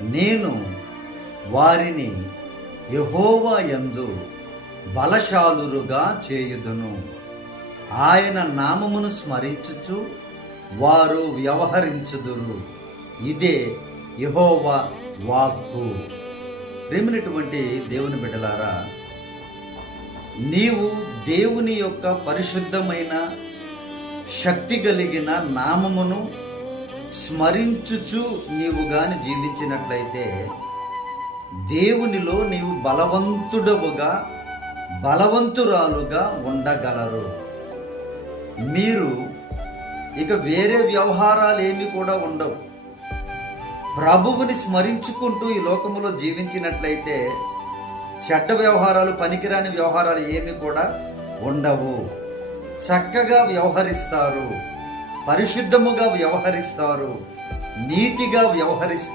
నేను వారిని యెహోవా యందు బలశాలురుగా చేయుదును. ఆయన నామమును స్మరించుచు వారు వ్యవహరించుదురు. ఇదే యెహోవా వాక్కు. ప్రేమైనటువంటి దేవుని బిడ్డలారా, నీవు దేవుని యొక్క పరిశుద్ధమైన శక్తి కలిగిన నామమును స్మరించుచు నీవు గాని జీవించినట్లయితే దేవునిలో నీవు బలవంతుడవుగా బలవంతురాలుగా ఉండగలరు. మీరు ఇక వేరే వ్యవహారాలు ఏమి కూడా ఉండవు. ప్రభువుని స్మరించుకుంటూ ఈ లోకములో జీవించినట్లయితే చెడ్డ వ్యవహారాలు, పనికిరాని వ్యవహారాలు ఏమి కూడా ఉండవు. చక్కగా వ్యవహరిస్తారు, పరిశుద్ధముగా వ్యవహరిస్తారు, నీతిగా వ్యవహరిస్తారు.